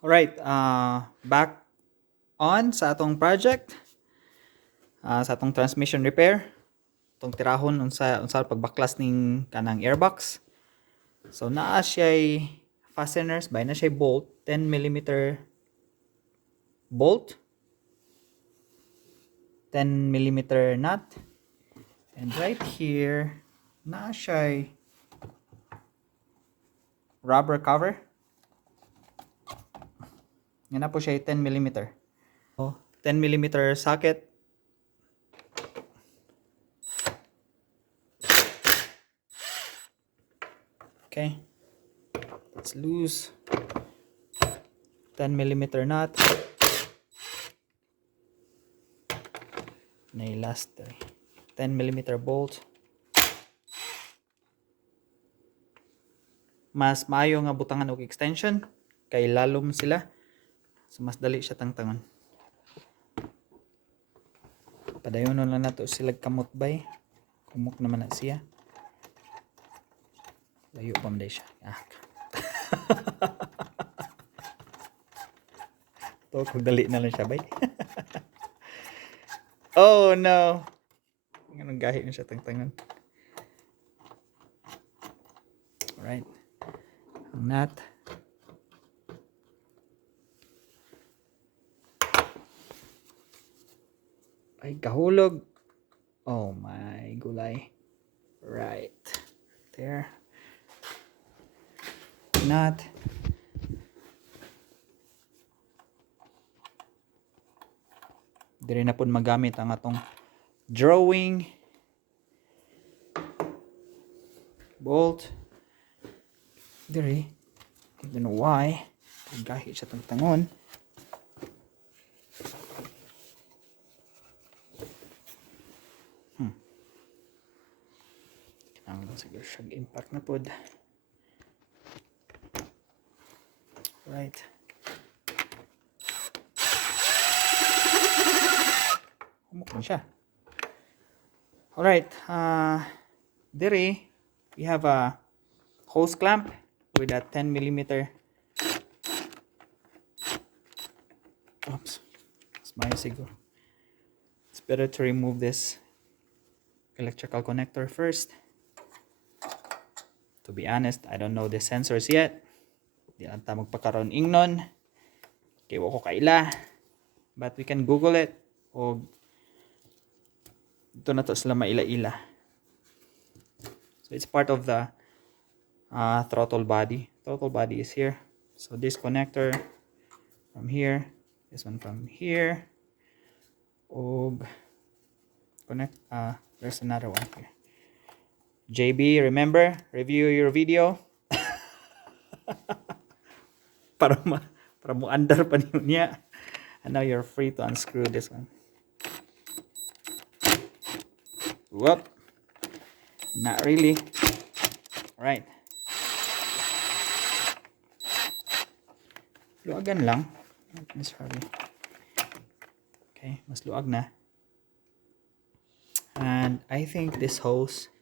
Alright, back on sa atong project, sa atong transmission repair. Itong tirahon unsa pagbaklas ning kanang airbox. So naa siya fasteners, bay na siya bolt, 10 millimeter bolt, 10 millimeter nut, and right here naa siya rubber cover. Yan na po siya 10 millimeter. 10 millimeter socket. Okay, let's loose 10 millimeter nut. Na last 10 millimeter bolt. Mas maayo nga butangan og extension kay lalom sila, so mas dali siya tangtangon. Padayonon lang nato sila kamot bay, kumok naman na siya, layo pa man siya. To kung dali na lang siya bay. Oh no, ganun gahi na siya tangtangon. Alright, ang nut. Ay, kahulog. Oh my gulay. Right there. Nut. Diri na po magamit ang atong drawing bolt. Diri. I don't know why. Gahi siya tangtangon. Ang siguro siya impact na pod. Right. Humok na siya. Alright. Diri, we have a hose clamp with a 10 millimeter. Oops. It's my siguro. It's better to remove this electrical connector first. To be honest, I don't know the sensors yet. Di lang ta magpakaroon ingnon. Kaya ko kaila. But we can Google it. O ito na to sila maila-ila. So it's part of the throttle body. Throttle body is here. So this connector from here. This one from here. Og connect. There's another one here. JB, remember, review your video. para mo under pa niya. And now you're free to unscrew this one. Whoop. Not really. Right. Luagan lang. Not necessarily. Okay, mas luag na. And I think this hose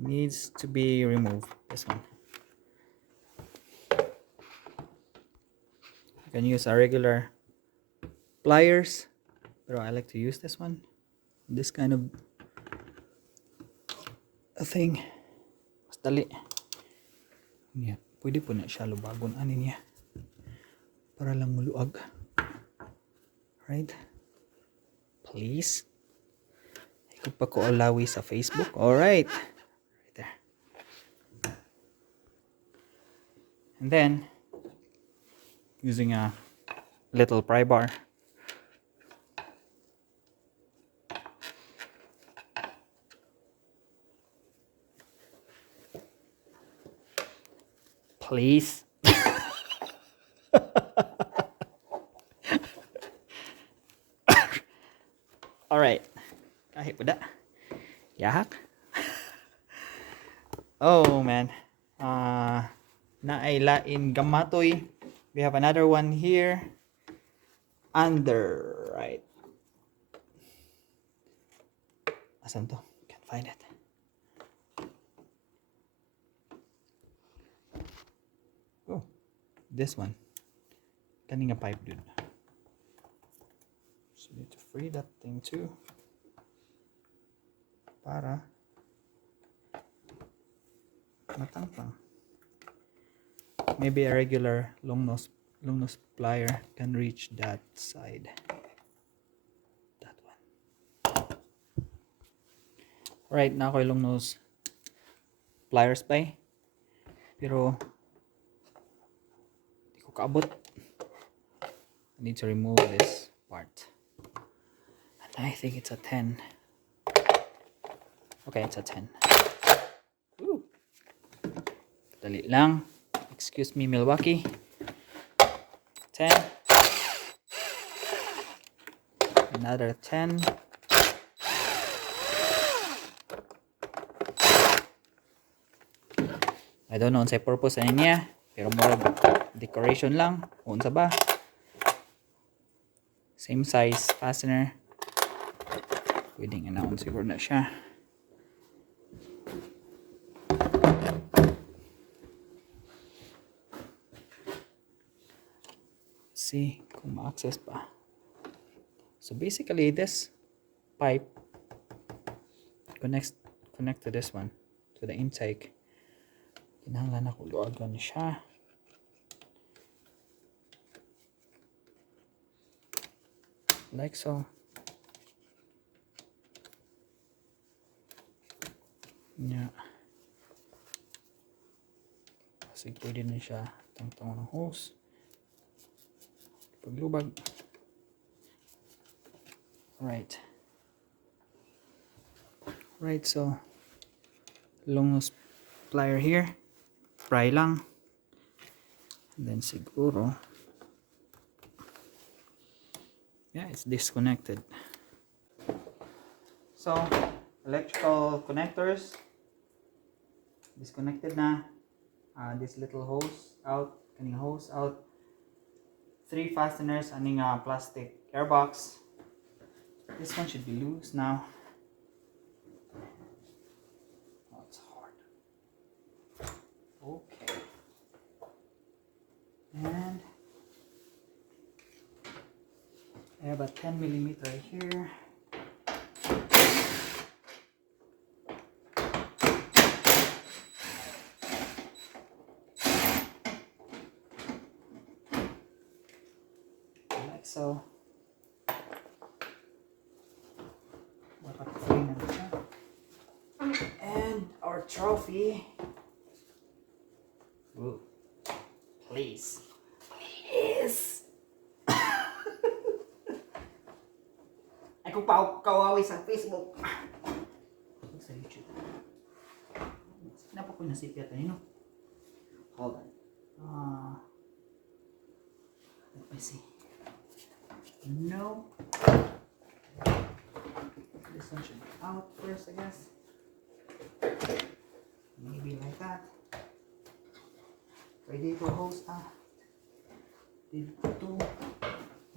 needs to be removed. This one. You can use a regular pliers, but I like to use this one. This kind of a thing. Mas dali. Yeah, pwede po na siya lubagon ani niya. Para lang muluag. Right? Please. Ikot pa ko alawi sa Facebook. Alright. Right there. And then, using a little pry bar. Please. Alright. Kahit po da. Yahak. Oh man. Naailain gamatoy. We have another one here. Under. Right. Asan to? Can't find it. Oh. This one. kani nga pipe dude. So you need to free that thing too. Para matangtang. Maybe a regular long nose plier can reach that side. That one. Right, na ako long nose pliers pa eh. Pero di ko kaabot. I need to remove this part. And I think it's a 10. Okay, it's a 10. Woo. Dali lang. Excuse me, Milwaukee. 10. Another 10. I don't know unsay purpose ani niya, pero more decoration lang. Unsa ba? Same size fastener. Pwedeng anaon siguro na siya. See kung ma-access pa. So basically this pipe connect to this one, to the intake. Kinahanglan ako luagan siya. Like so. Yeah. Kasi pwede na siya tangtang ng hose. Paglubag. Right. Right, so long nose plier here. Pry lang. And then siguro, yeah, it's disconnected. So, electrical connectors disconnected na. This little hose out, kaning hose out. 3 fasteners, aning plastic airbox. This one should be loose now. Oh, it's hard. Okay. And I have a 10mm right here. Like so. And our trophy. Ooh. Please. Please. Ay kung kawawi sa Facebook. Sa YouTube. Napa ko nasipya ito nino. Hold on. Let me see. No. This one should be out first, I guess. Maybe like that. Ready to hose did 2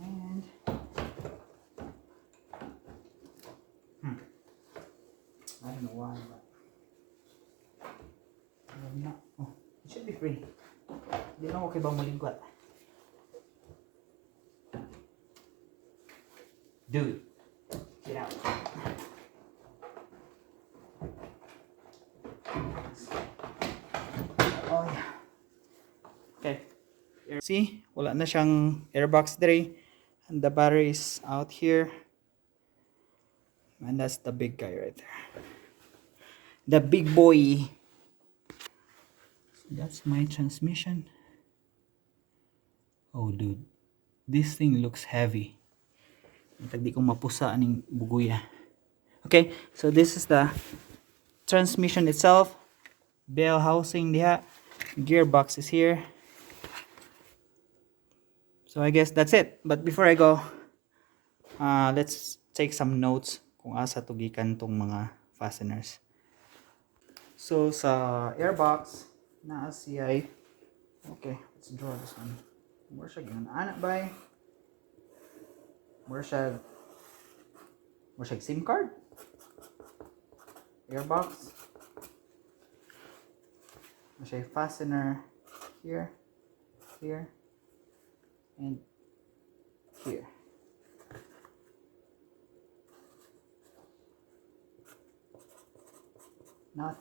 and I don't know why, but not. Oh, it should be free. Hindi lang okay ba malingkwat? Dude, get out. Oh yeah. Okay. See, wala na siyang airbox there. And the battery is out here. And that's the big guy right there. The big boy. So that's my transmission. Oh dude, this thing looks heavy. Di ko mapusa aning buguya. Okay, so this is the transmission itself. Bell housing diha. Gearbox is here. So I guess that's it. But before I go, let's take some notes kung asa tugikan tong mga fasteners. So sa airbox na CI. Okay, let's draw this one. Where siya gyud ana bay? Where siya SIM card? Airbox. Where siya fastener here, here, and nut.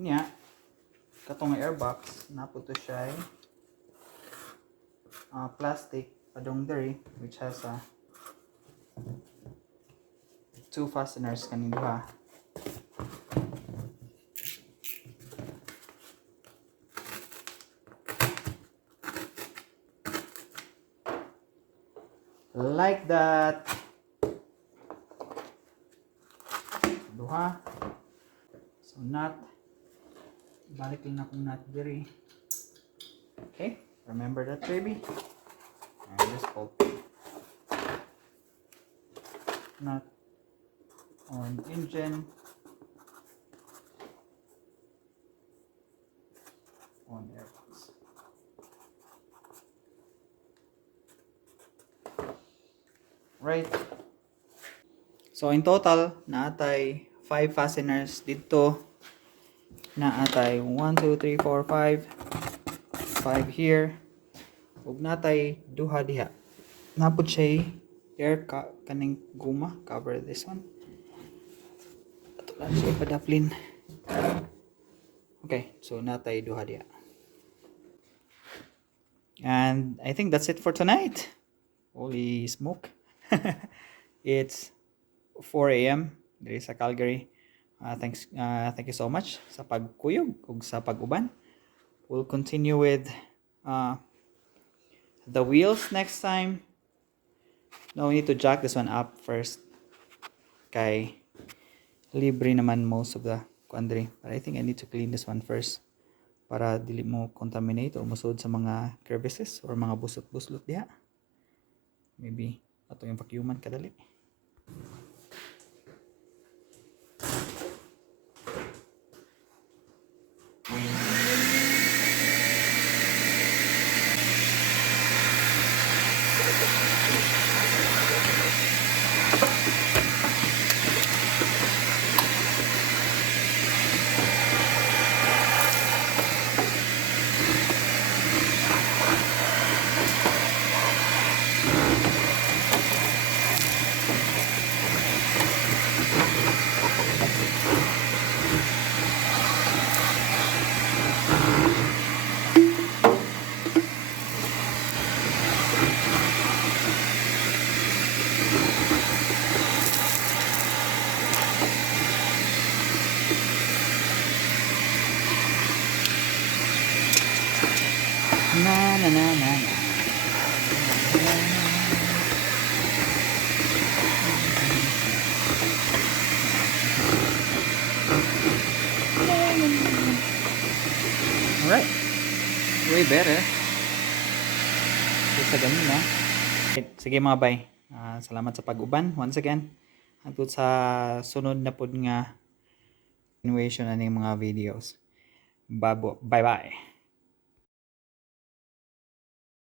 Nya, katong airbox napud to siya ay plastic padong diri which has two fasteners kaning duha. Like that. Duha. So nut. Balik lang akong nut diri. Okay, remember that baby. And this bolt. Nut on engine. On airbox. Right. So in total, naatay 5 fasteners dito. Naatay 1, 2, 3, 4, 5. 5 here. Ug natay duha diha. Napud siya air kaning guma cover this one. Ato lang siya padaplin. Okay, so natay duha diha. And I think that's it for tonight. Holy smoke. It's 4 a.m. Diri sa Calgary. Thank you so much sa pagkuyog ug sa pag-uban. We'll continue with the wheels next time. No, we need to jack this one up first. Kay libre naman most of the kuandri. But I think I need to clean this one first para dili mo contaminate o musod sa mga crevices or mga busot-buslot diha. Maybe ato yung vacuuman kadali. Na na na na na. Alright. Way better. Sa ganun na. Sige mga bay. Salamat sa pag-uban once again. Hangtod sa sunod na pod nga continuation aning mga videos. Bye bye.